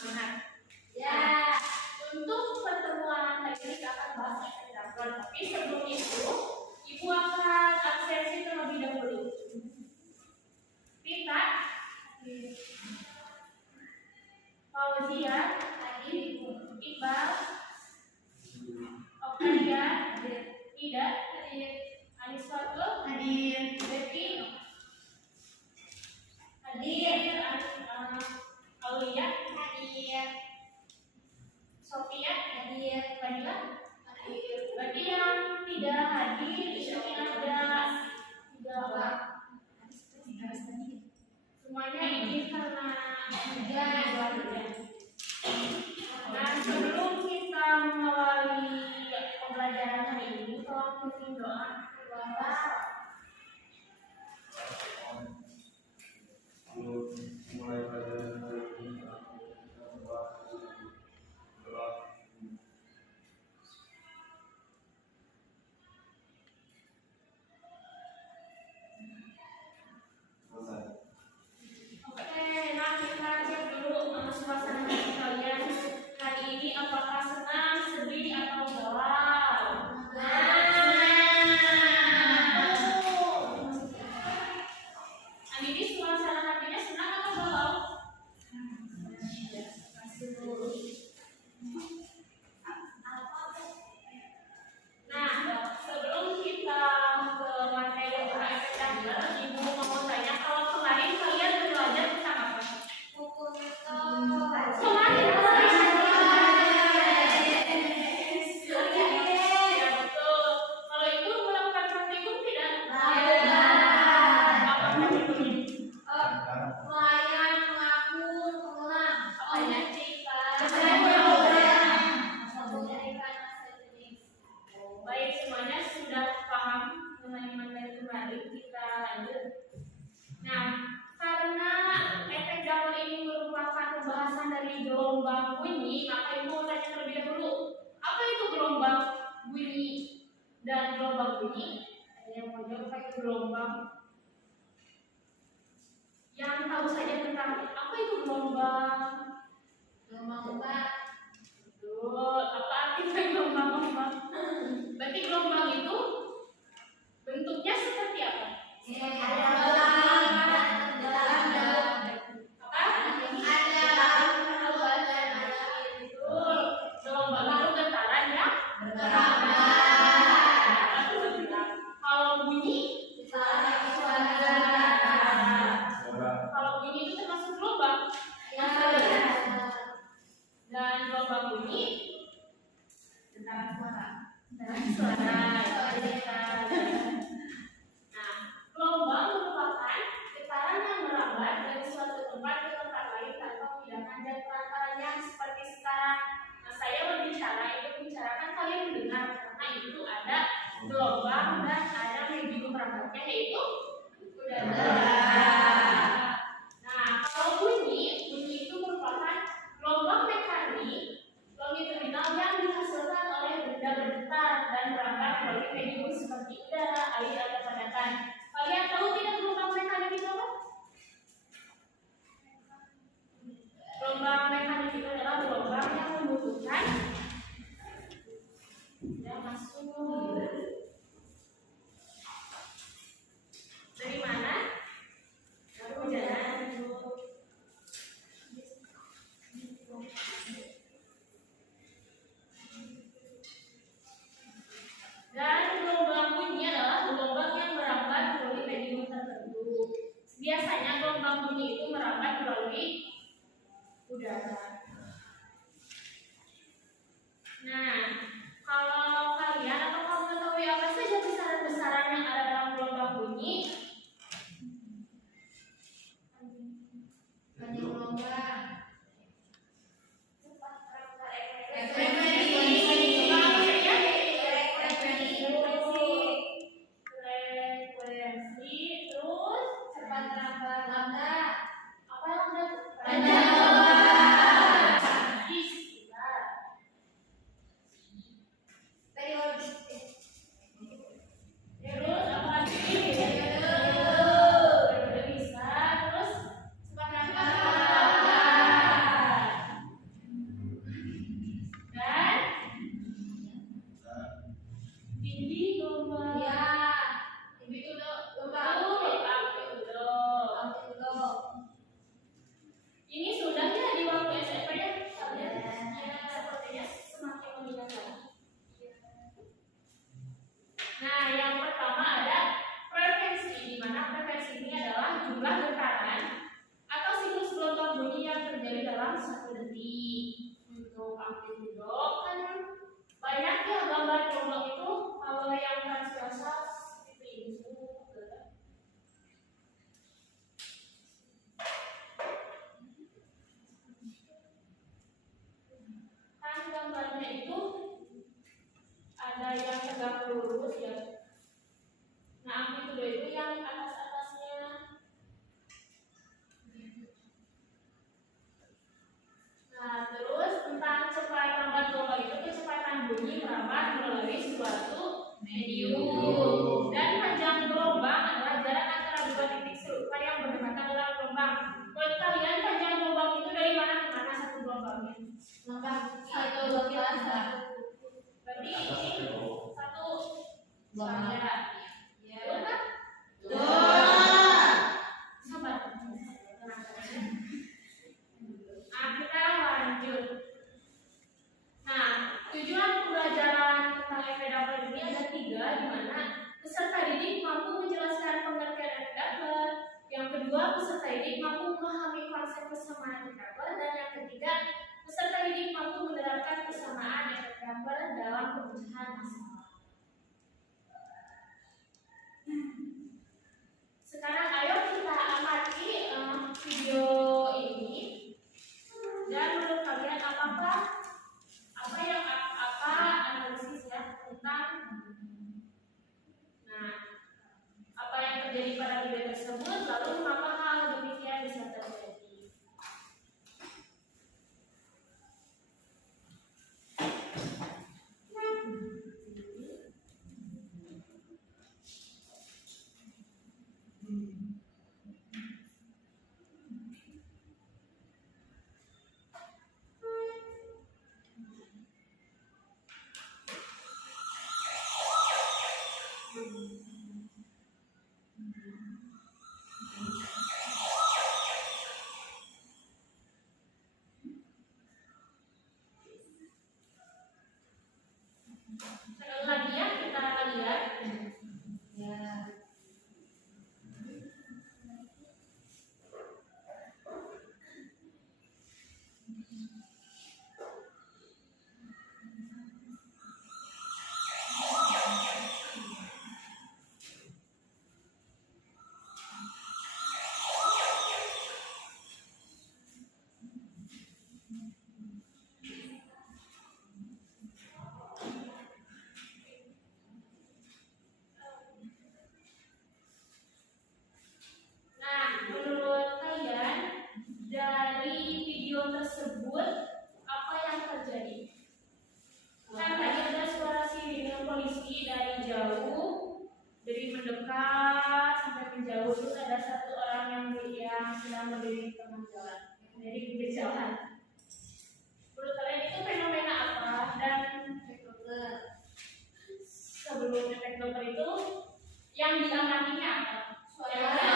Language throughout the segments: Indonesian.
benar. Ya, untuk pertemuan kali ini kita akan bahas efek Doppler. Tapi sebelum itu, Ibu akan absensi terlebih dahulu. Rita, Fauzia, Iqbal, Octavia, Ida, Aniswatul, Becky, Aulia, Sofia, Fadila. Bagi yang tidak hadir di sini ada 3 orang. Semuanya ini karena hujan. Nah, sebelum kita mengawali pembelajaran hari ini, tolong pimpin doa. Mulai pelajaran hari ini kita membahas gerak. Oke, nah kita cek dulu suasana hati kalian hari ini, apakah senang, sedih, atau galau? Ini suasana hatinya senang atau galau? Nah, sebelum kita ke materi efek Doppler, Ibu mau tanya, kalau kemarin kalian belajar tentang apa? Kemarin ya, betul. Kalau itu melakukan praktikum tidak? Apa praktikumnya? Baik, semuanya sudah paham mengenai materi kemarin, kita lanjut. Nah, karena efek Doppler ini merupakan pembahasan dari gelombang bunyi, maka Ibu mau tanya terlebih dahulu, apa itu gelombang bunyi dan gelombang bunyi? Ada yang mau jawab apa itu gelombang? Yang tahu saja tentang apa itu gelombang? Betul. Apa artinya gelombang? Berarti gelombang itu bentuknya seperti apa? Betul. Gelombang itu getaran ya? Kalau bunyi? Kalau bunyi itu termasuk gelombang? Dan gelombang bunyi? Suara. Nah, gelombang merupakan getaran yang merambat dari suatu tempat ke tempat lain tanpa memindahkan jam perantaranya seperti sekarang. Nah, saya berbicara, itu bicarakan kalian mendengar karena itu ada gelombang dan ada medium merambatnya yaitu udara. Nah, kalau bunyi itu merupakan gelombang mekanik longitudinal yang dihasilkan oleh benda bergetar dan merambat melalui medium seperti udara, air, atau padatan. Kalian tahu tidak gelombang mekanik itu apa? Gelombang mekanik itu adalah gelombang yang membutuhkan masuk dari mana? Dari hujan. Dan gelombang bunyi adalah gelombang yang merambat melalui medium tertentu. Biasanya gelombang bunyi itu merambat melalui udara. Nah, kalau kalian atau kamu mengetahui apa saja besaran-besaran yang ada dalam gelombang bunyi? Apa lambda? medium. Dan panjang gelombang adalah jarak antara dua titik serupa yang berdekatan dalam gelombang. Menurut kalian panjang gelombang itu dari mana ke mana satu gelombangnya? Satu gelombang. Berarti ini satu saja. Betul kan? Sabar. Nah, kita lanjut. Nah, tujuan pembelajaran tentang efek Doppler ini ada 3, di mana peserta didik mampu menjelaskan pengertian efek Doppler. Yang kedua, peserta didik mampu memahami konsep kesamaan efek Doppler. Dan yang ketiga, peserta didik mampu menerapkan kesamaan efek Doppler dalam pemecahan masalah. Sekarang ayo kita amati video ini. Dan menurut kalian apa analisis ya tentang apa yang terjadi pada video tersebut, lalu mengapa hal demikian bisa terjadi. Sekali lagi ya kita lihat. Nah, menurut kalian dari video tersebut apa yang terjadi? Kan tadi ada suara sirine polisi dari jauh, dari mendekat sampai menjauh, terus ada satu orang yang sedang berdiri di tengah jalan, dari pinggir jalan. Menurut kalian itu fenomena apa? Dan sebelum efek Doppler itu yang diamatinya apa? Suaranya.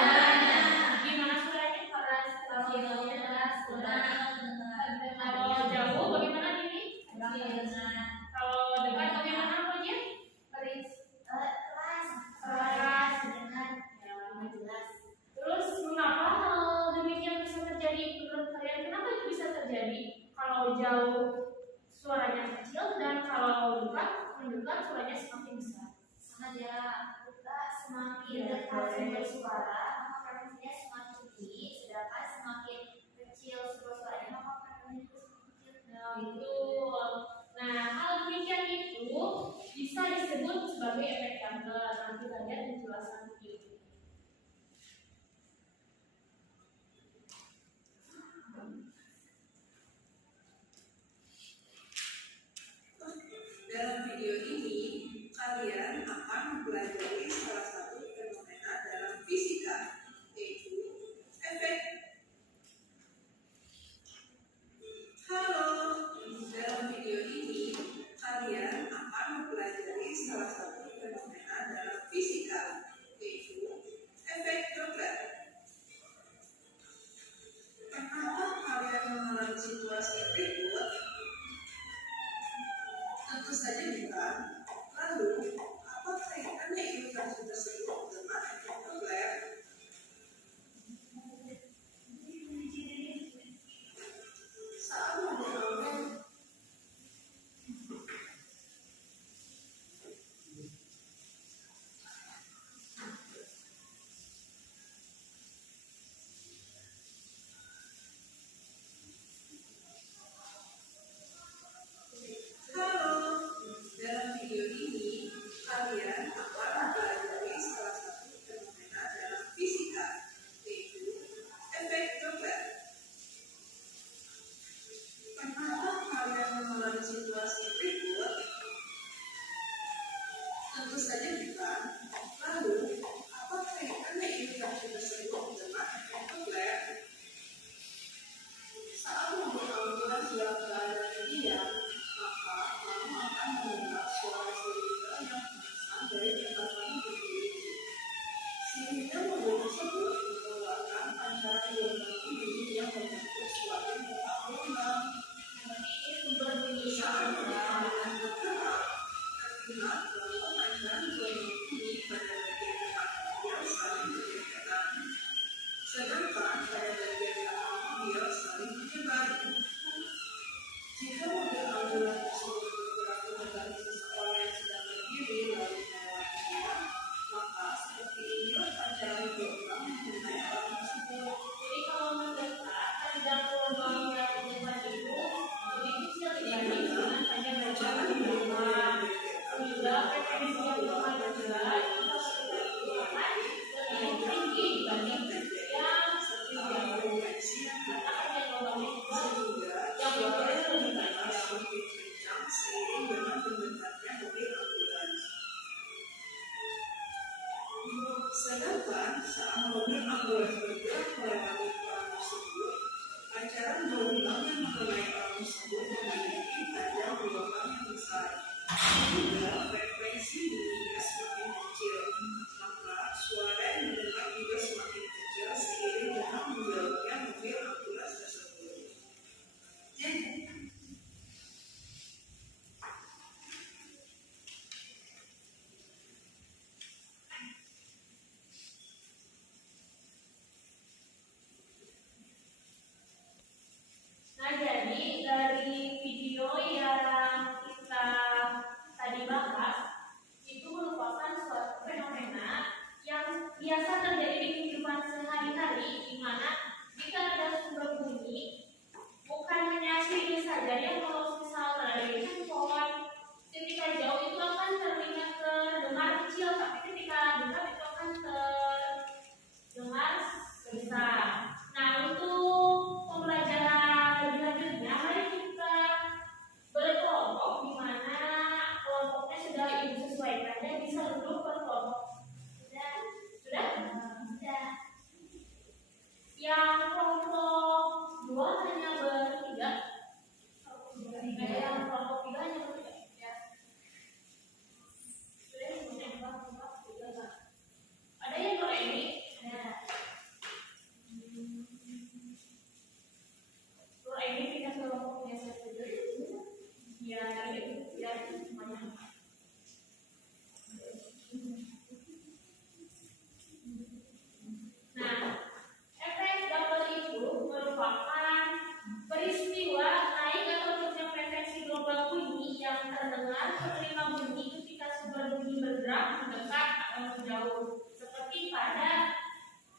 Gimana suaranya? Keras, kalau jauh bagaimana ini? Kalau dekat bagaimana namanya? Keras. Terus mengapa hal demikian bisa terjadi menurut kalian? Kenapa itu bisa terjadi? Kalau jauh suaranya kecil dan kalau mendekat suaranya semakin besar. Semakin dekat sumber suara, maka frekuensinya semakin tinggi, sedangkan semakin kecil sumber suaranya, maka frekuensinya semakin kecil. Nah, hal demikian itu bisa disebut sebagai efek Doppler. Nanti kita lihat penjelasan video ini. Dalam video ini, kalian akan mempelajari salah satu fenomena dalam fisika, yaitu efek. Halo, dalam video ini, kalian akan mempelajari salah satu fenomena dalam fisika, yaitu Tentu saja bukan. Lalu, apa kaitannya interaksi tersebut dengan efek Kepler? Saat mobil ambulans dalam keadaan diam, maka kamu akan mendengar suara sirine yang berasal dari tempat berdiri. Sirine mobil tersebut mengeluarkan pancaran gelombang bunyi yang membentuk suatu kotak gelombang. Ini sumber bunyi Saat mobil yang ambulans bergerak, terlihat bahwa pancaran gelombang bunyi pada bagian depan mobil saling berdekatan, sedangkan pada bagian belakang mobil saling menyebar. Jika mobil ambulans tersebut bergerak mendekati seseorang yang sedang berdiri lalu melewatinya, maka seperti inilah pancaran gelombang mengenai orang tersebut. Jadi kalau mendekat panjang gelombang yang menyebar itu lebih kecil dibanding dengan panjang gelombang yang bergerak. Sehingga frekuensi yang bergerak juga itu akan lebih tinggi dibanding yang terjauh. Frekuensi yang Karena panjang gelombangnya juga sehingga yang suara bergerak yang lebih mendengar panjang. semakin kencang seiring dengan mendekatnya mobil ambulans. Sedangkan saat mobil ambulans bergerak melewati orang tersebut, pancaran gelombang yang mengenai orang tersebut memiliki panjang gelombang yang besar. Juga frekuensi bunyinya semakin kecil, maka suara yang didengar juga semakin kecil seiring dengan menjauhnya mobil ambulans tersebut. Jadi, Nah, jadi dari video yang kita tadi bahas itu merupakan suatu fenomena yang biasa terjadi di kehidupan sehari-hari, di mana jika ada sumber bunyi, bukan hanya sirine saja yang kalau misal dari handphone, ketika jauh itu akan terlihat terdengar kecil, tapi ketika dekat itu akan terdengar besar. Nah, untuk pembelajaran lebih lanjutnya, mari kita berkelompok di mana kelompoknya sudah ibu sesuaikan dan bisa duduk berkelompok. Sudah? Yang kelompok 2 hanya bertiga. Ada yang kelompok 3 hanya bertiga. Ya. Sudah semuanya empat, tiga, enggak? Ada yang boleh ini? Ada. Kalau ini kita kelompoknya satu dulu. Ya, ini biar semuanya. Nah, efek Doppler itu merupakan peristiwa naik atau turunnya frekuensi gelombang bunyi yang terdengar penerima bunyi ketika sumber bunyi bergerak mendekat atau menjauh, seperti pada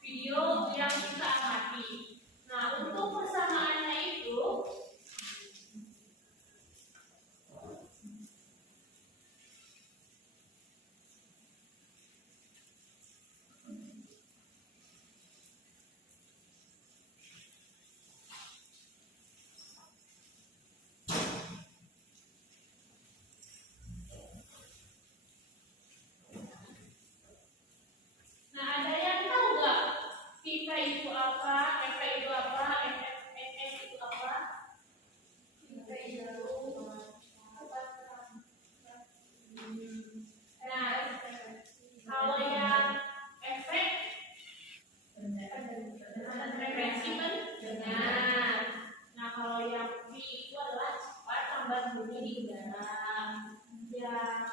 video yang kita amati. Nah, untuk persamaannya itu nah, ada yang tahu nggak PK itu apa, FK itu apa, FS itu apa? PK itu nah, kalau yang efek frekuensi kan dengar. Nah, kalau yang V itu adalah cepat tambah bunyi di udara. Yang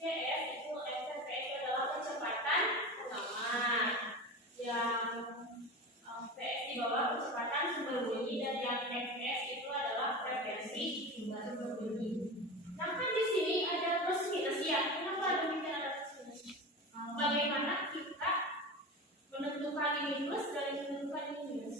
CS itu FP itu adalah kecepatan pengamat. Yang PS di bawah kecepatan sumber bunyi, dan yang FS itu adalah frekuensi sumber bunyi. Nah, kan di sini ada plus minus ya. Kenapa demikian ada plus minus? Bagaimana kita menentukan ini plus dan menentukan ini minus?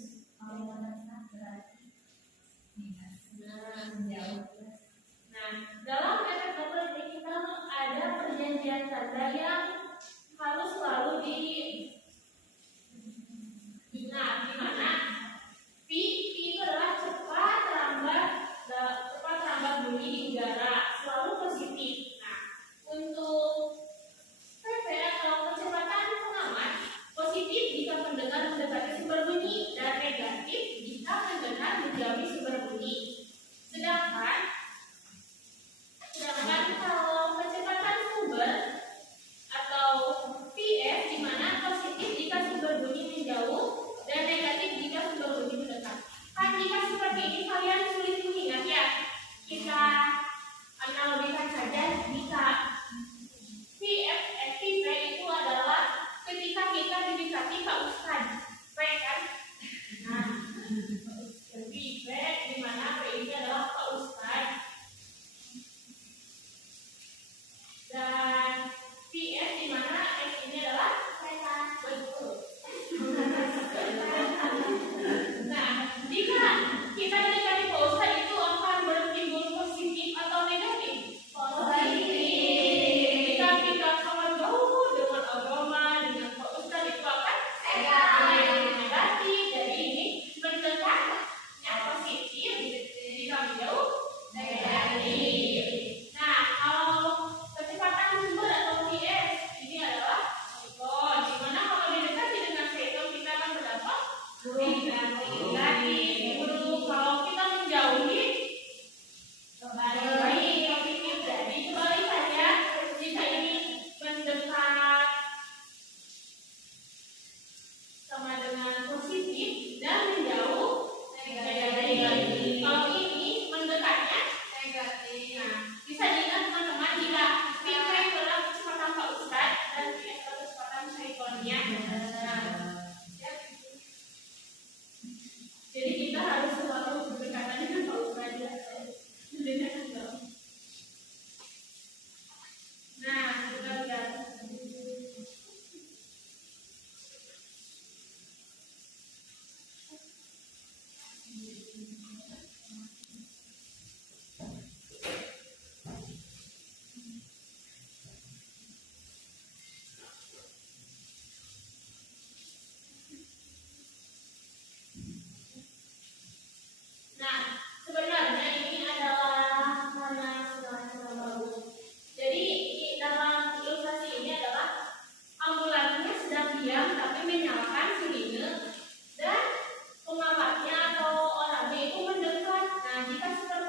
Nah, dalam efek Doppler ini kita ada perjanjian tanda yang harus selalu diingat, di mana P itu adalah cepat rambat bunyi di udara, selalu positif. Nah, untuk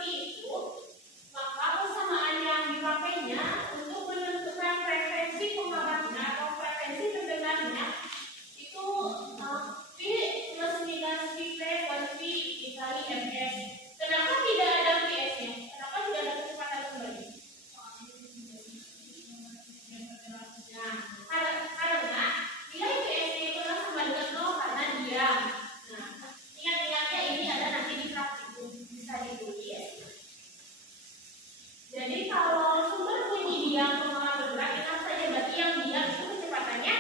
seperti itu, maka persamaan yang dipakainya untuk menentukan frekuensi pengamatnya atau frekuensi pendengarnya itu plus minus frekuensi dikali ms. Kenapa tidak ada PS-nya? Kenapa tidak ada kecepatan kembali? Nah, karena nilai PS-nya itu adalah sama dengan 0 karena diam. Nah, ingat-ingatnya ini ada nanti di praktikum, bisa ditulis. Jadi kalau sumber bunyi diam pengamat bergerak, kita saja berarti yang diam itu kecepatannya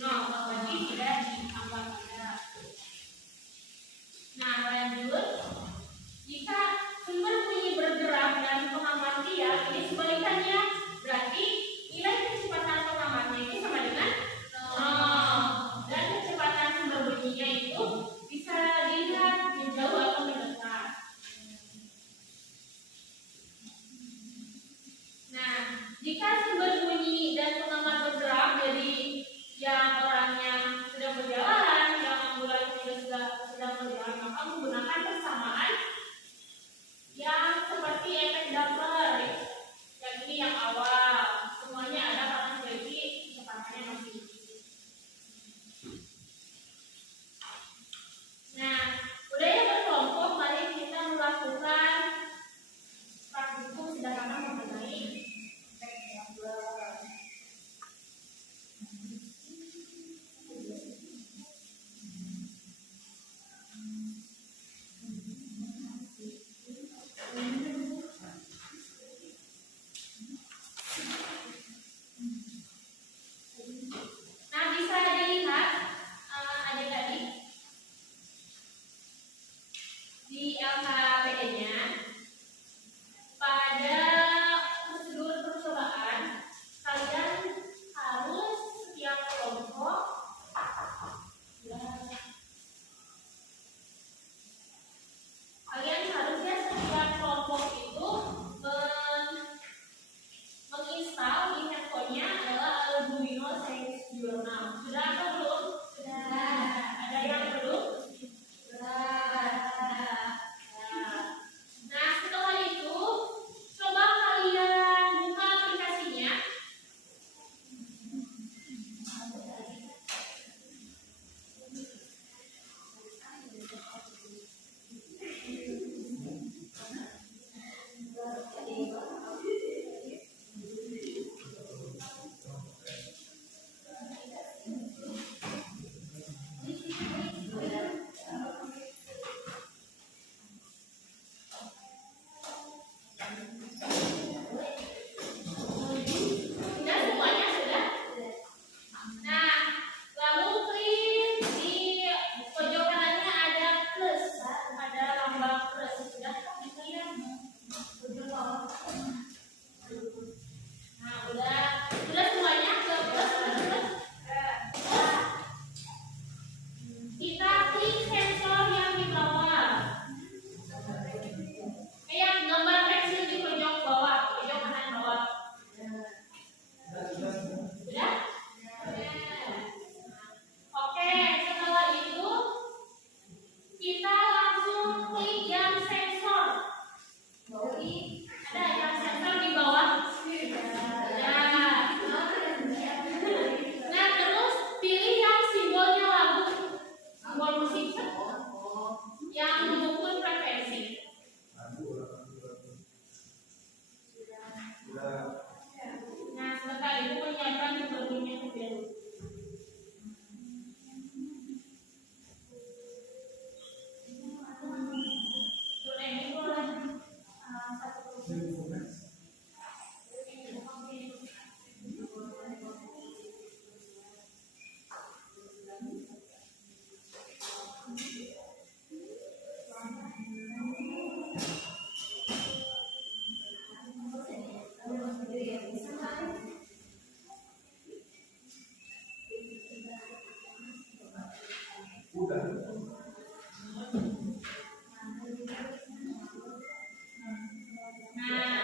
0, berarti tidak dianggap ada. Nah, lanjut. Jika sumber bunyi bergerak dan pengamat diam, ini sebalikannya, berarti nilai kecepatan pengamatnya itu sama dengan 0. Dan kecepatan sumber bunyinya itu bisa dilihat menjauh atau mendekat. Nah, jika sumber bunyi dan pengamat bergerak, jadi yang orangnya sedang berjalan, yang ambulan juga sedang berjalan, maka menggunakan persamaan yang seperti efek Doppler. Yang ini yang awal, semuanya ada karena jadi kecepatannya masih. Nah, budaya berkelompok, mari kita melakukan praktikum sederhana mengenai efek Doppler. Nah, bisa dilihat adik-adik di LKPD-nya pada prosedur percobaan kalian harus setiap kelompok itu menginstal di handphonenya adalah Arduino Series Journal. Sudah atau belum? Sudah. Ada yang belum? Sudah. Nah, setelah itu coba kalian buka aplikasinya. Sudah semuanya sudah? Nah, lalu klik di pojok kanannya ada plus, ada lambang plus. Sudah dilihat pojok bawah. Nah, udah semuanya ke plus, ada plus. Kita klik sensor yang di bawah. Kayak gambar pensil di pojok bawah, pojok kanan bawah. Sudah? Oke, setelah itu kita langsung klik yang sensor. Ada yang sensor di bawah. Nah, terus pilih yang simbolnya lagu, simbol musik yang mengukur frekuensi. Nah, sebentar ibu menyiapkan sumbernya dulu. Ini boleh satu. Nah,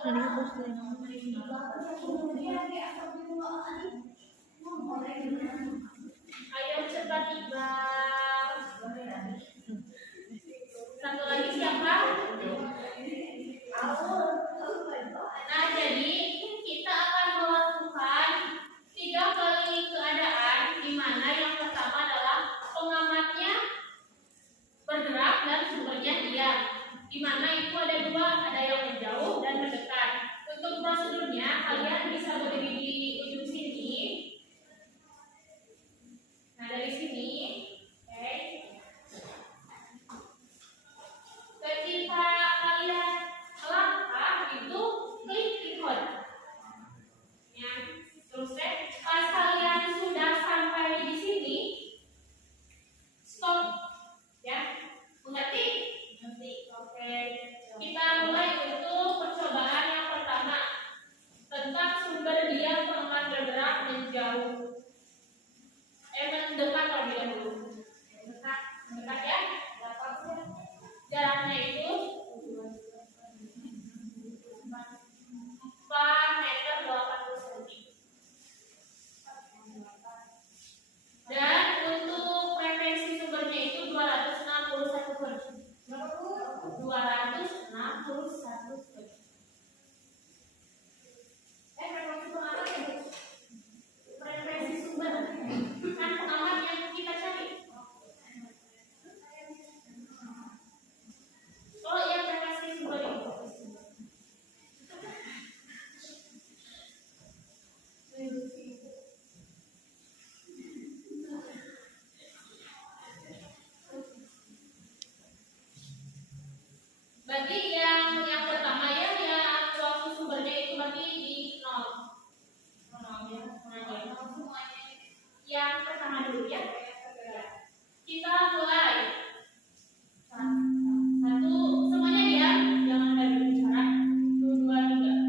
Ayo cepat tiba. Satu lagi siapa? Nah, jadi kita akan melakukan 3 kali keadaan di mana yang pertama adalah pengamatnya bergerak dan sumbernya diam. Di mana itu ada 2, ada yang menjauh dan mendekat. Untuk prosedurnya kalian bisa berdiri di ujung sini. Nah, dari sini, oke. Ketika kalian melangkah itu klik record. Ya, terus pas kalian sudah sampai di sini, stop. Ya, mengerti? Mengerti. Oke. Kita mulai untuk percobaan yang pertama tentang sumber diam pengamat bergerak menjauh. Mendekat terlebih dahulu. Mendekat ya. Jaraknya itu 4 meter 80 cm. Dan untuk frekuensi sumbernya itu 261 Hz. 261 Hz. Frekuensi sumber kan pengamat yang kita cari. Oh iya, frekuensi sumber itu. Berarti yang pertama ya, yang waktu sumbernya itu berarti di 0. 0 ya, semuanya. Yang pertama dulu ya. Kita mulai. 1, semuanya diam, jangan ada berbicara. 2, 3.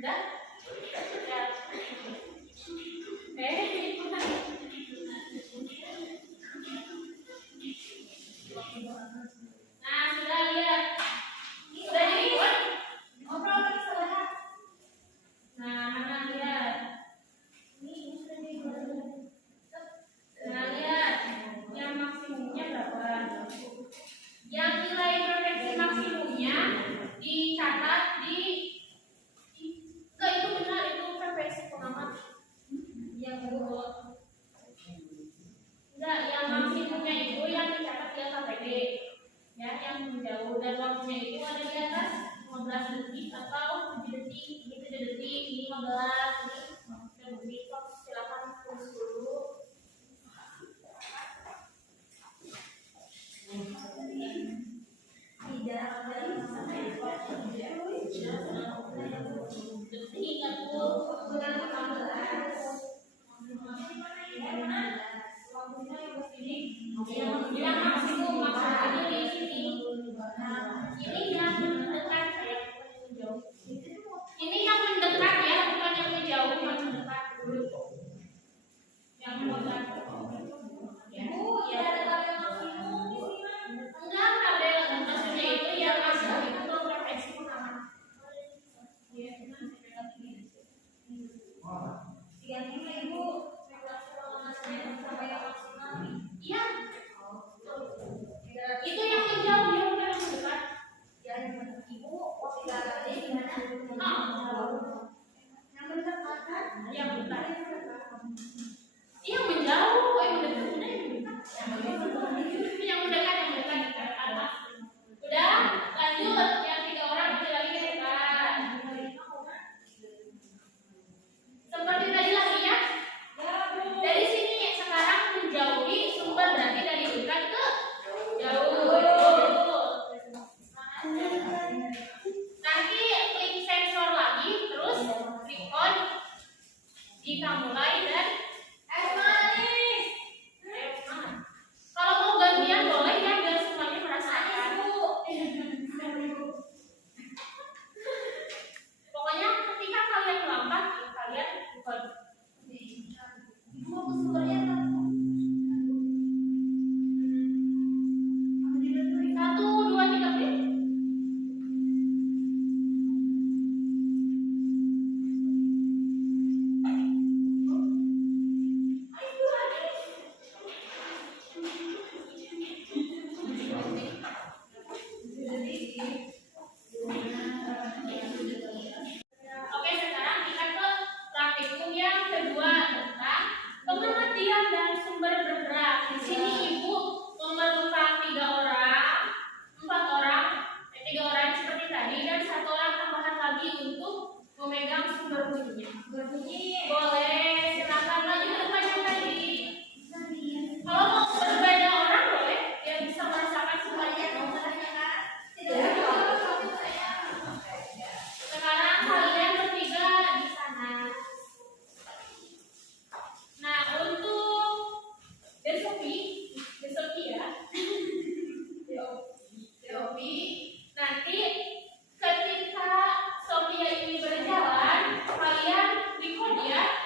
Udah? Nah, sudah lihat. Sudah dibuat? Ngobrol lagi salah. Nah, mana lihat? Nah, lihat. Yang maksimumnya berapa? Yang nilai frekuensi maksimumnya dicatat di itu benar, itu frekuensi pengamat yang berubah. Enggak, yang maksimumnya itu yang dicatat di atas KPD ya, yang menjauh, dan waktunya itu ada di atas 15 detik atau 7 detik, ini 7 detik, ini 15, ini 7 detik. Silakan tulis dulu. Ingat Bu, yang maksimum maksudnya di sini. Ini yang mendekat ya, menjauh. Ini yang mendekat ya, bukan yang menjauh, yang mendekat dulu. Yang mendekat. Bu, ya ada tabel maksimum di sini. Enggak, tabel maksudnya itu yang maksimum itu untuk frekuensi pengamat. Iya, benar. Yang ini Ibu, frekuensi pengamatnya sampai yang maksimal. Iya. Itu yang menjauh, dia bukan yang mendekat. Yang Ibu, posisinya gimana? Yang mendekat kan? Yang mendekat. Yang menjauh, yang mendekat sudah yang mendekat. Yang mendekat, yang mendekat. Udah, lanjut. Yang 3 orang itu lagi dekat. Seperti tadi lagi ya. Dari sini sekarang menjauhi sumber, berarti dari dekat ke jauh. Nanti klik sensor lagi, terus record. Kita mulai dan manis. Kalau mau gantian boleh ya, biar semuanya merasakan. Pokoknya ketika kalian melangkah, kalian record. Mau ke sumber lagunya. Berbunyi. Boleh, silakan maju ke depan yang tadi. Serius. Kalau mau berbeda orang boleh, yang bisa merasakan semuanya. Sekarang kalian bertiga di sana. Nah, untuk Desopi ya. Deopi. Nanti ketika Sophia ini berjalan, kalian record ya.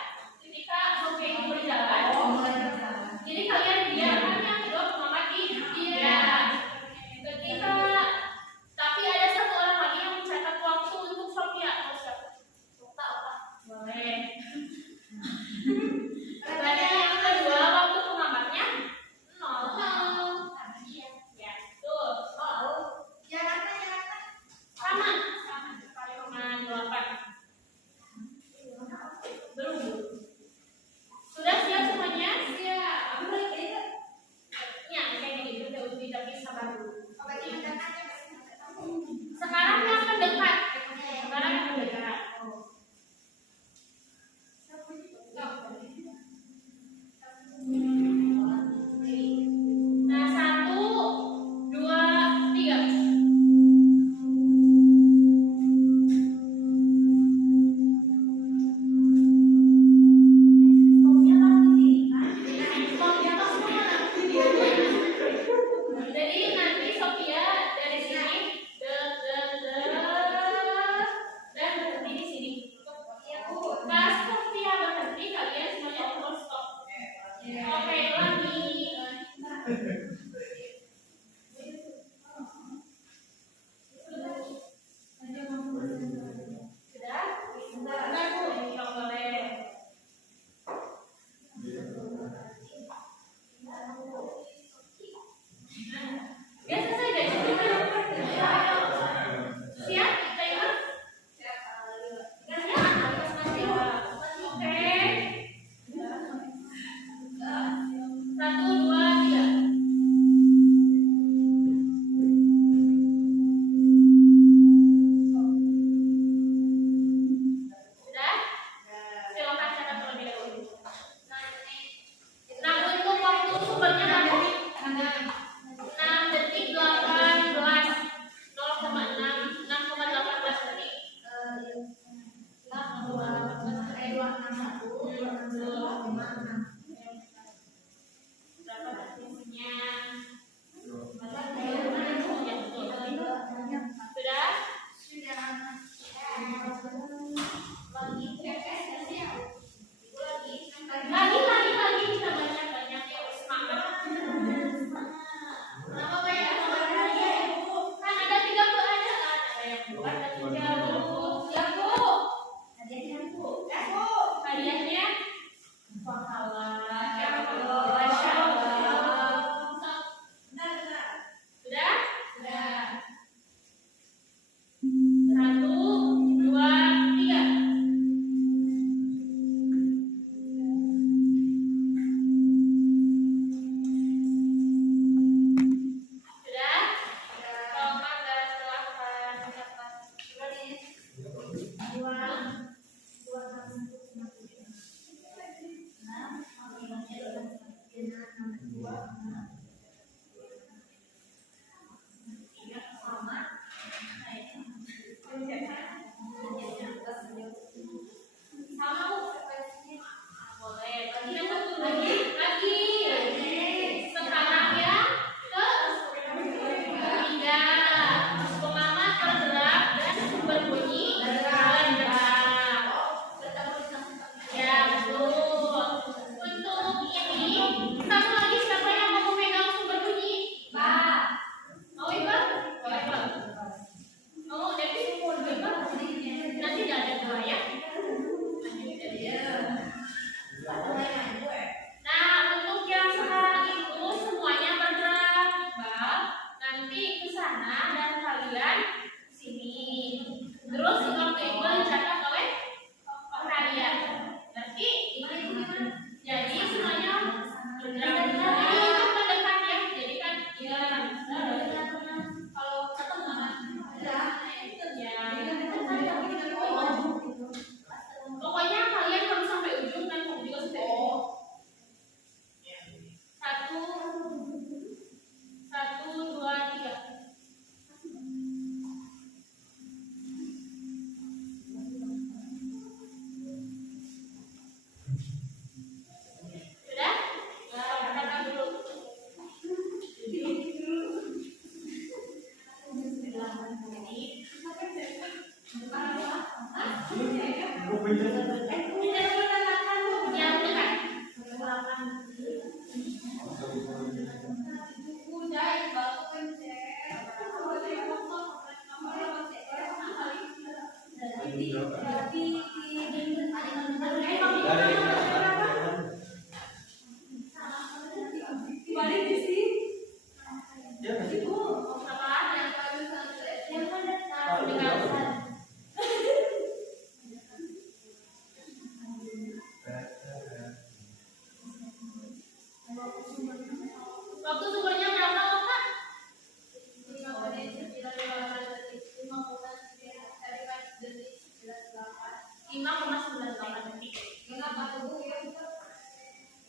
9 detik. Kenapa tuh ya?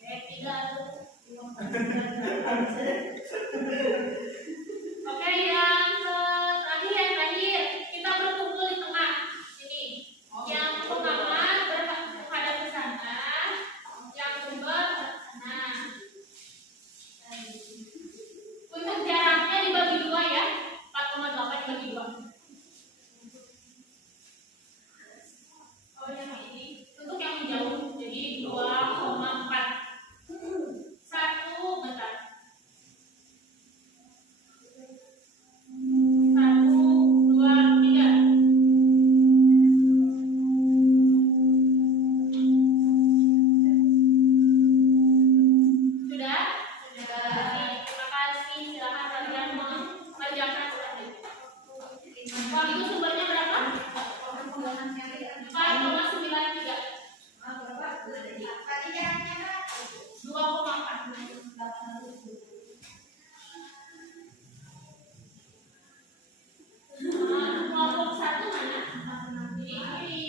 Tidak. Oke, yang terakhir kita berkumpul di tengah sini. Yang pengamat berhadap ke sana, yang sumber ke sana. Untuk jaraknya dibagi 2 ya, 4,8 dibagi 2. Oh yang ini untuk yang jauh jadi 2,4. Satu, bentar. 1, 2, 3. Sudah? Terima kasih. Silakan kalian mengerjakan lagi. Kalau itu sumbernya berapa? 4,93. Tadi jaraknya 2,4. Kelompok 1 mana? Ini.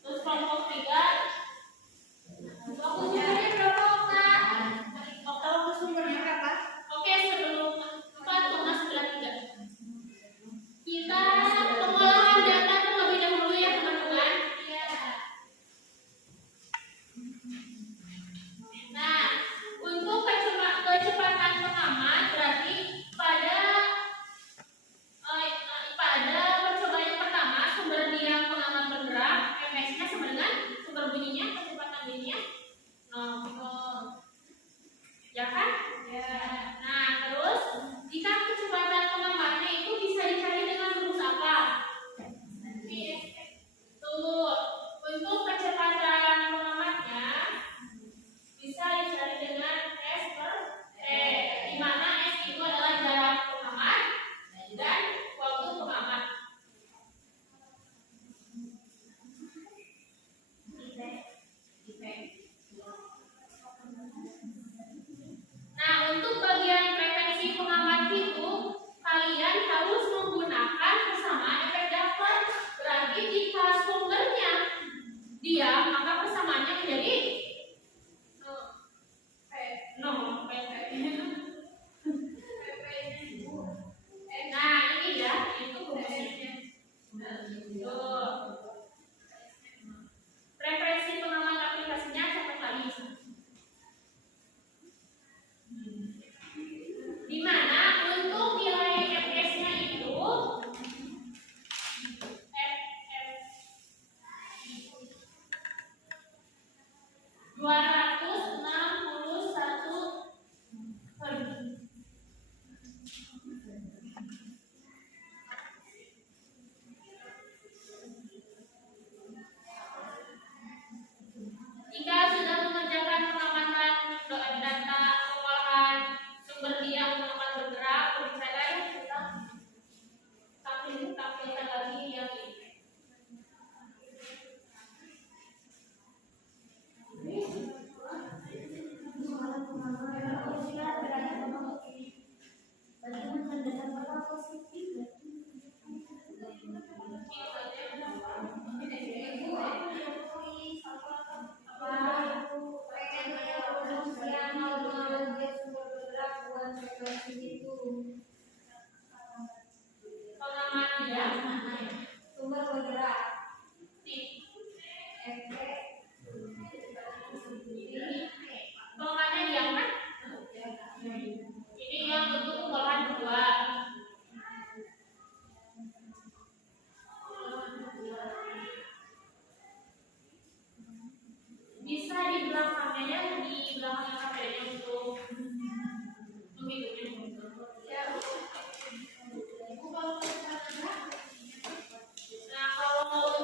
Terus kelompok 3. sumbernya berapa, Okta? Kalau sumbernya berapa? Oke, sebelum 4,93. Kita pengolahan data terlebih dahulu ya teman-teman. Nah, untuk kecepatan pengamat berarti pada percobaan yang pertama sumber dia pengamat bergerak, fs-nya sama dengan sumber bunyinya, kecepatan bunyinya 0. Ya kan? Ya. Nah, terus jika kecepatan pengamatnya itu bisa dicari dengan rumus apa? Tuh, untuk kecepatan pengamatnya bisa dicari dengan S per T, di mana S itu adalah jarak pengamat dan waktu pengamat. Nah, untuk bagian frekuensi pengamat itu kalian harus menggunakan persamaan efek Doppler. Berarti jika sumbernya diam, maka persamaannya menjadi 0. Nah, ini ya, itu rumusnya. Tuh. Frekuensi pengamat aplikasinya catat lagi. Di mana untuk nilai fs-nya itu fs 261 Hz. Jika sudah mengerjakan pengamatan data pengolahan sumber dia pengamat bergerak, berbicara ya kita tampilkan lagi yang ini. Pengamat dia Sumber bergerak. nih. Pengamatnya dia kan? Ini yang untuk pengolahan kedua. Bisa di belakangnya ya, di belakangnya KPD untuk menghitungnya. Nah, kalau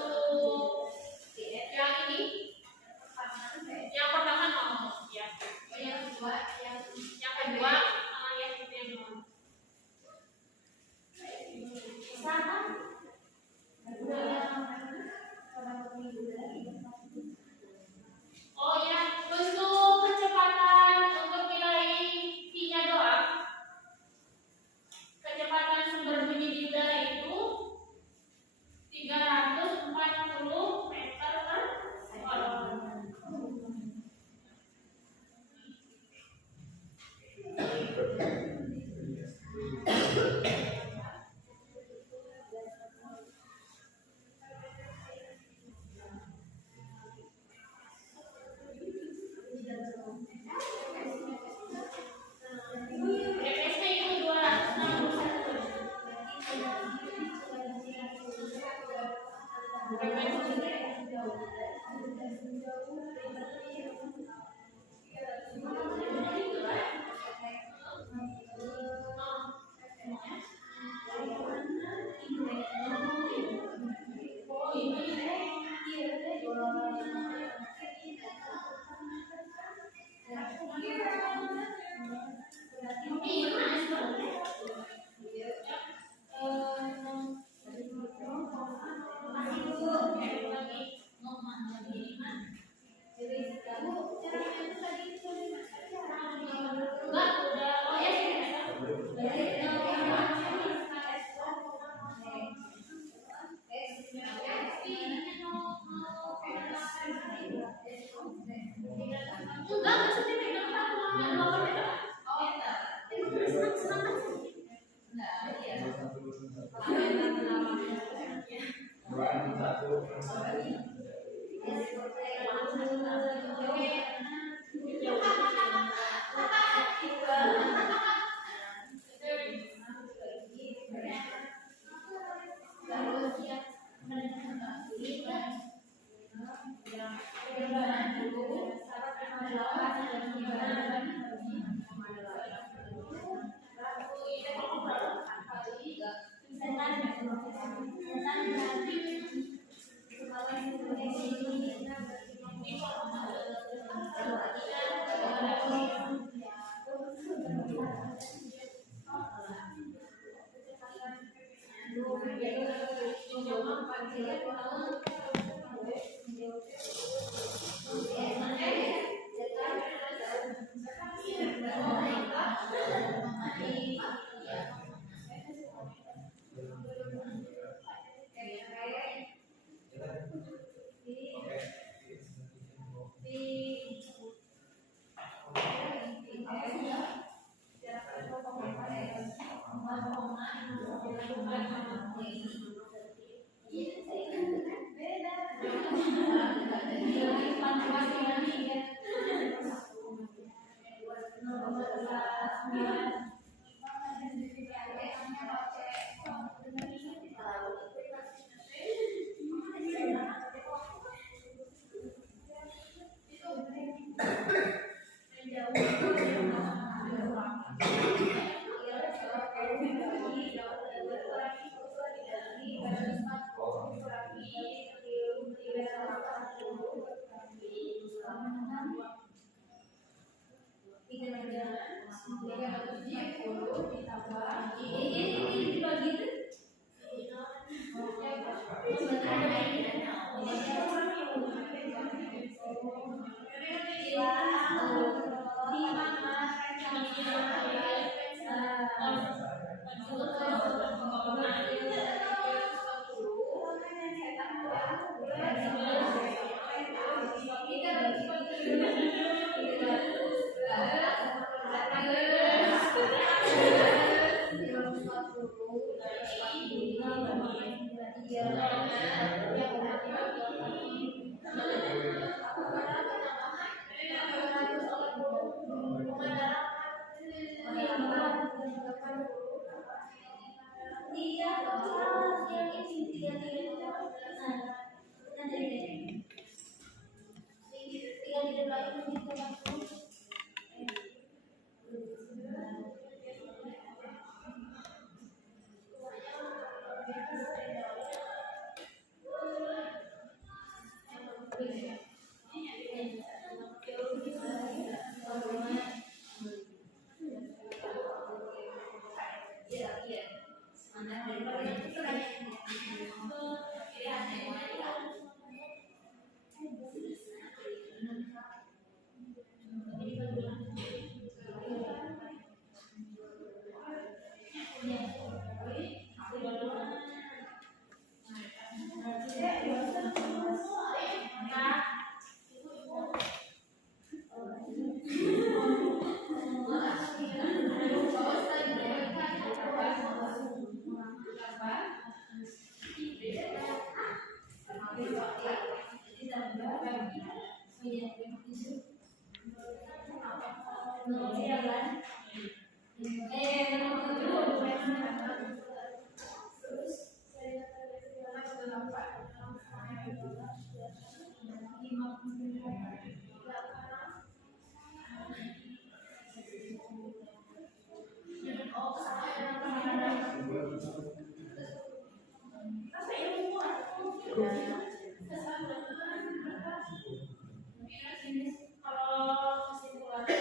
Kalau kesimpulannya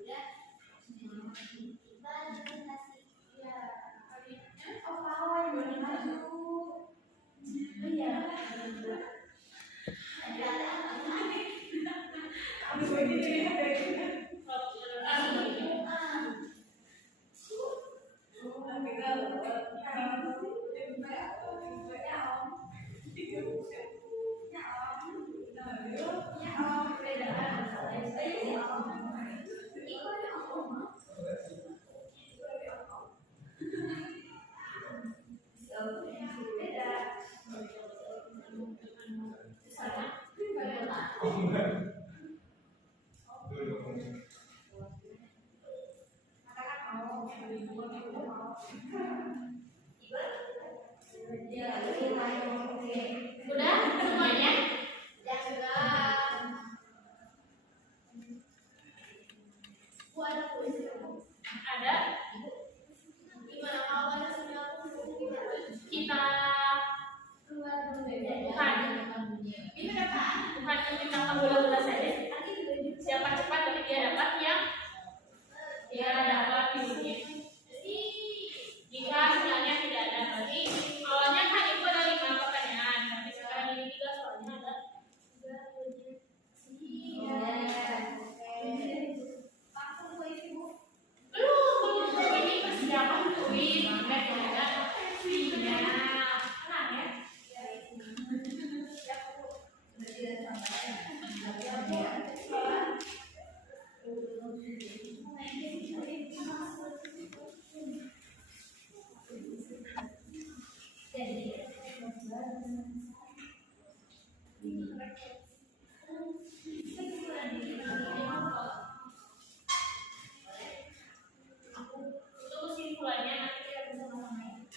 Udah. Kita kasih ya. Oh, kawan yang maju. Iya. udah semuanya. Ada kita bukan menciptakan bola-bola saja. Siapa cepat tapi dia dapat yang dia dapat bisnis. Jika hasilnya tidak ada, berarti awalnya kan itu ada 5 pertanyaan, tapi sekarang ini 3 soalnya ada. Belum ini persiapan kuis, dan ada kuisnya. Tenang ya. Untuk kesimpulannya nanti kita bisa ngomongin.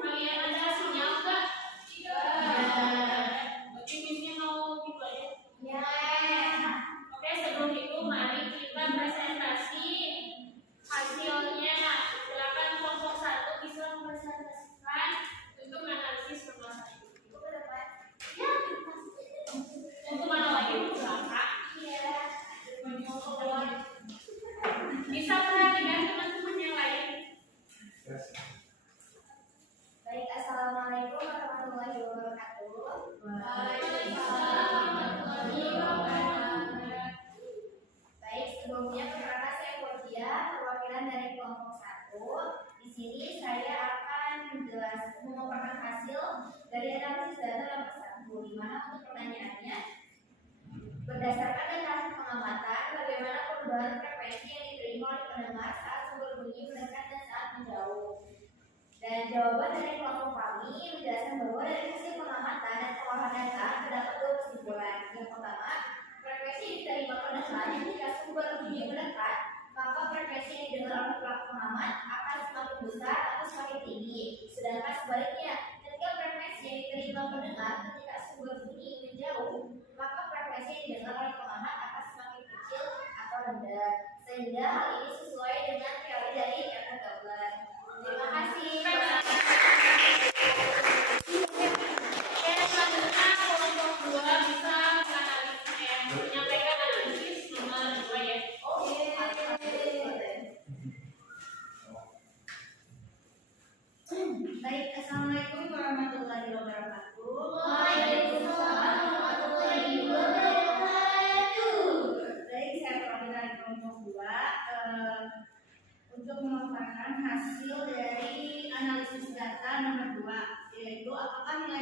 Kalian ada sinyal nggak? Berarti misinya mau gitu aja. Oke, sebelum itu mari kita presentasi hasilnya. Silakan kelompok 1 bisa mempresentasikan untuk analisis permasalahan itu. Ya, untuk mana lagi? Silakan. Bisa perhatikan teman-teman yang lain. Baik, assalamualaikum warahmatullahi wabarakatuh. Baik, sebelumnya perkenalkan saya Fauzia, perwakilan dari kelompok 1. Di sini saya akan memaparkan hasil dari analisis data nomor 1, di mana untuk pertanyaannya berdasarkan data pengamatan bagaimana perubahan frekuensi yang diterima oleh pendengar saat sumber bunyi mendekat dan saat menjauh. Dan jawaban dari kelompok kami menjelaskan bahwa dari hasil pengamatan dan pengolahan data terdapat 2 kesimpulan. Yang pertama, frekuensi yang diterima pendengar jika sumber bunyi mendekat, maka frekuensi yang didengar oleh pelaku pengamat akan semakin besar atau semakin tinggi. Sedangkan sebaliknya, ketika frekuensi yang diterima pendengar ketika sumber bunyi menjauh, maka frekuensi yang didengar oleh pengamat akan semakin kecil atau rendah. Sehingga hal ini sesuai dengan teori dari efek Doppler. Terima kasih. Oke, selanjutnya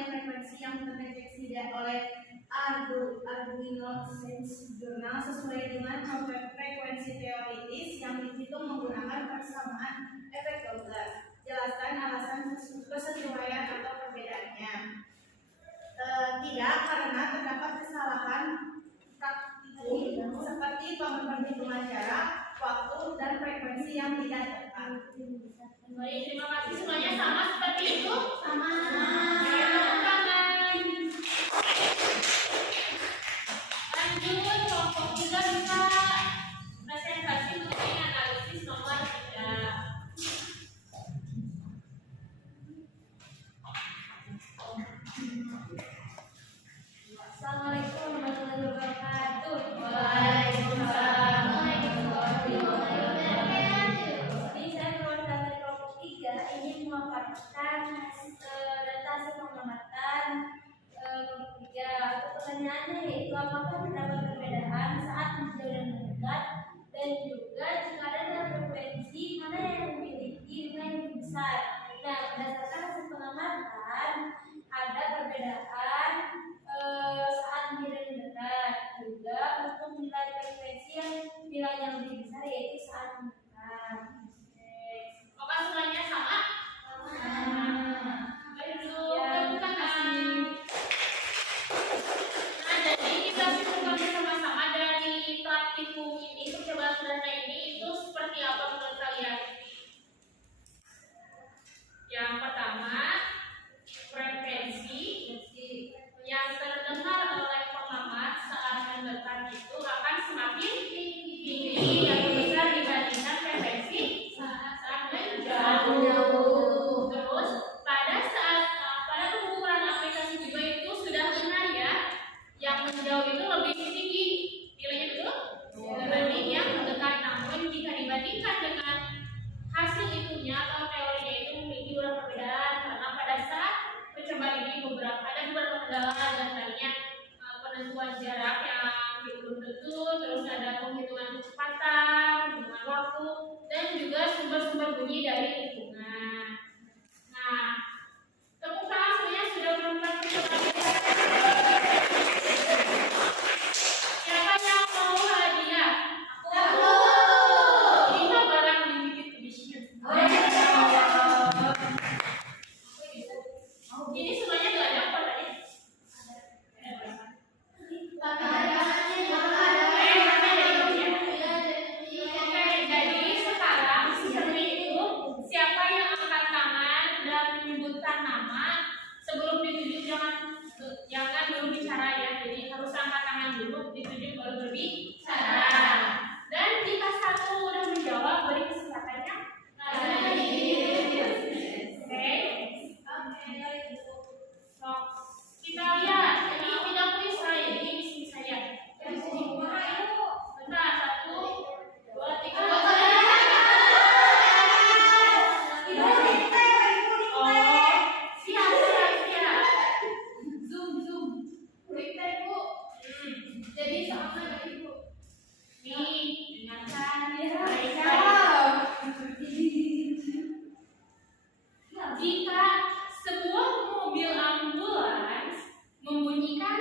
frekuensi yang terdeteksi oleh Arduino Sense Journal sesuai dengan frekuensi teoritis yang dihitung menggunakan persamaan efek Doppler. Jelaskan alasan kesesuaian atau perbedaannya. Tidak, karena terdapat kesalahan praktikum seperti penghitungan jarak, waktu, dan frekuensi yang tidak tepat. Baik, terima kasih semuanya sama seperti itu. Sama. Lanjut, kelompok 3 bisa presentasi mengenai analisis nomor 3. Assalamualaikum warahmatullahi wabarakatuh. Waalaikumsalam. Jadi saya perwakilan dari kelompok 3 ingin memaparkan data hasil pengamatan kelompok 3. Pertanyaannya yaitu apakah terdapat perbedaan saat menjauh dan mendekat, dan juga jika ada dalam frekuensi mana yang memiliki nilai yang lebih besar. Nah, berdasarkan hasil pengamatan ada perbedaan saat menjauh dan mendekat, juga untuk nilai frekuensi yang nilainya lebih besar yaitu saat mendekat. Apakah semuanya sama? Baik, dulu Ya, tepuk terima tangan. kasih. Nah, jadi kita simpulkan sama-sama dari praktikum ini, percobaan sederhana ini itu seperti apa menurut kalian? Yang pertama, frekuensi yang terdengar oleh pengamat saat mendekat itu akan semakin tinggi dan besar dibandingkan frekuensi saat menjauh. Terus pada pengukuran aplikasi juga itu sudah benar ya, yang menjauh itu lebih tinggi nilainya, betul? Dibanding yang mendekat. Namun jika dibandingkan dengan hasil itunya atau teorinya itu memiliki beberapa perbedaan, karena pada saat percobaan ini ada beberapa kendala, diantaranya penentuan jarak yang belum tentu, terus ada penghitungan kecepatan, penghitungan waktu, dan juga sumber-sumber bunyi dari lingkungan. Nah, tepuk tangan semuanya sudah melakukan percobaan ini. Siapa yang mau hadiah? Aku. Lima barang sedikit edition. Ini semuanya nggak ada apa tadi? Oke, jadi sekarang seperti itu. Siapa yang angkat tangan dan menyebutkan nama sebelum ditunjuk, jangan dulu bicara ya. Jadi harus angkat tangan dulu, ditunjuk baru berbicara. Dan jika satu udah menjawab, beri kesempatannya. Oke. Kita lihat, ini tidak kuis saya, jadi di sini saja. Bentar, 1, 2, 3. Oh, siap. Zoom. Jadi sama dengan Ibu. Nih, dengarkan ya. Jika sebuah mobil ambulans membunyikan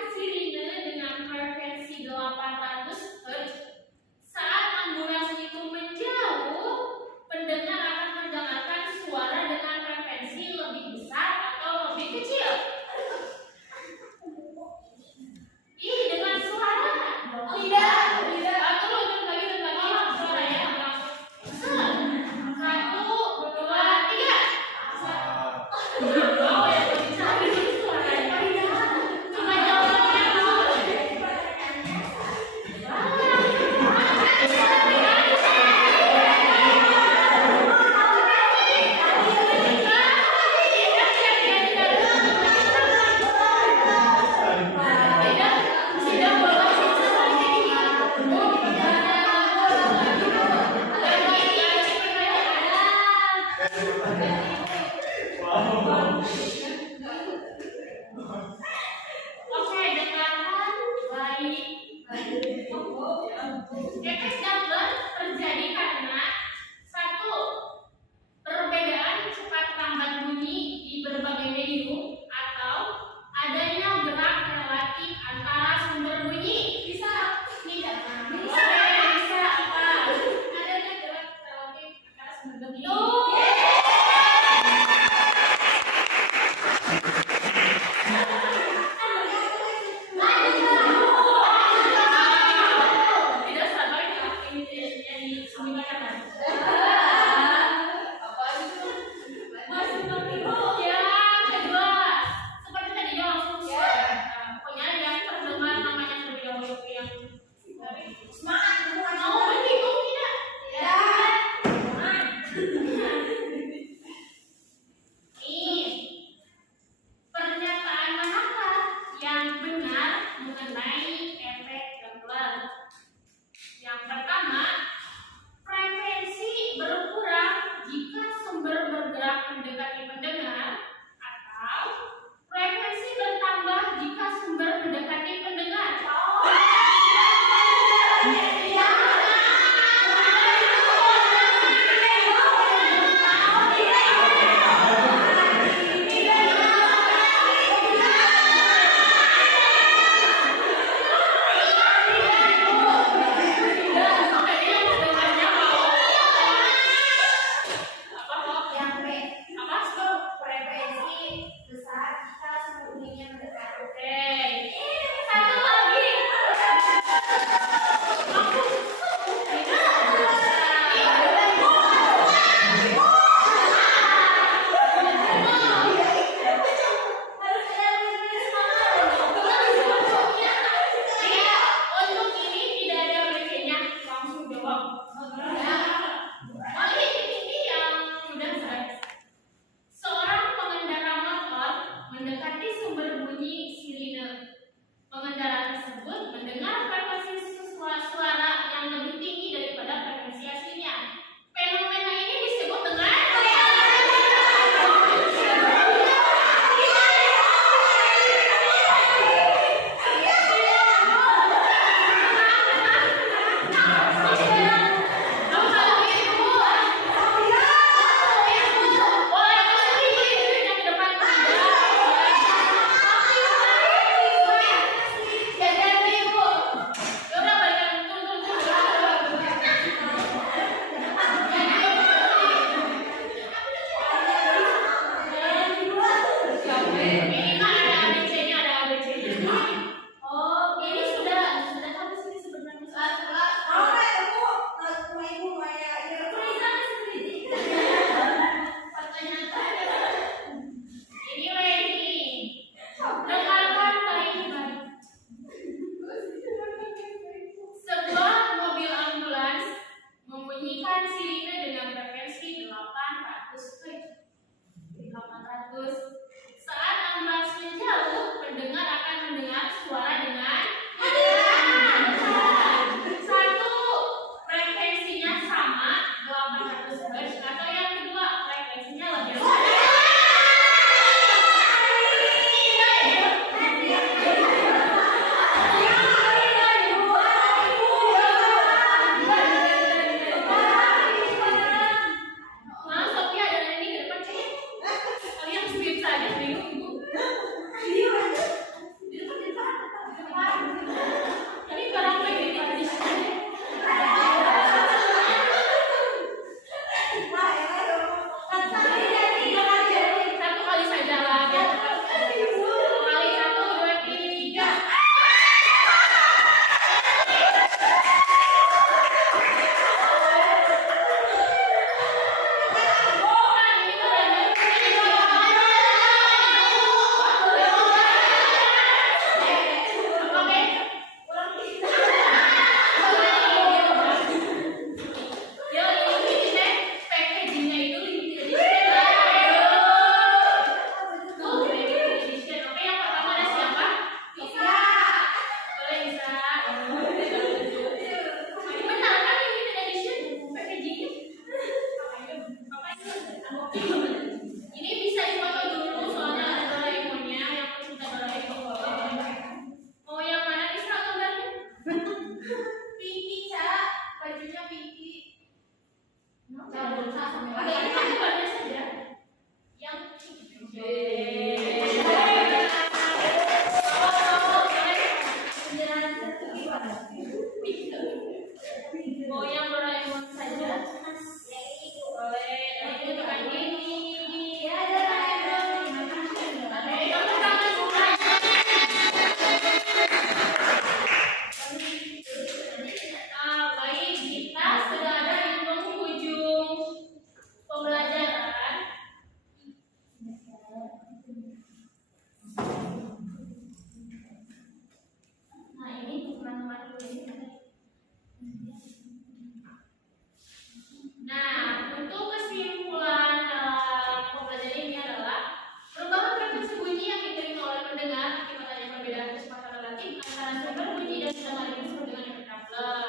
antara sumber bunyi dan sumber disebut dengan efek Doppler.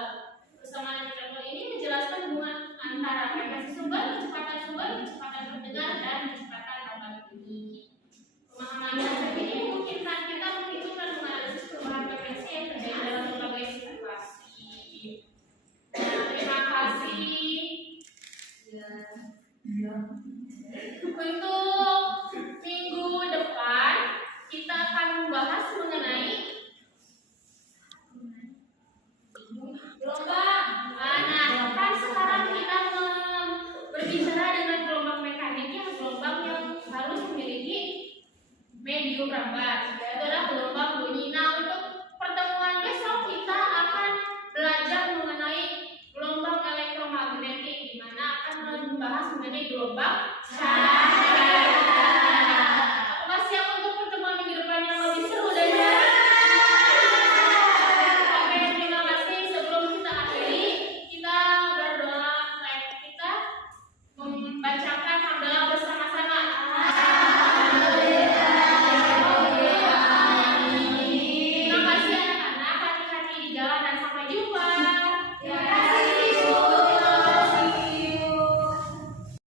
Persamaan efek Doppler ini menjelaskan hubungan antara frekuensi sumber, kecepatan pendengar, dan kecepatan tambah bunyi. Pemahaman konsep ini memungkinkan kita menghitung dan menganalisis perubahan frekuensi yang terjadi dalam berbagai situasi. Terima kasih. Untuk minggu depan kita akan membahas mengenai gelombang. Nah, kan sekarang kita berbicara dengan gelombang mekanik, gelombang yang harus memiliki medium rambat, yaitu adalah gelombang bunyi. Nah, untuk pertemuan besok kita akan belajar mengenai gelombang elektromagnetik, di mana akan membahas mengenai gelombang cahaya.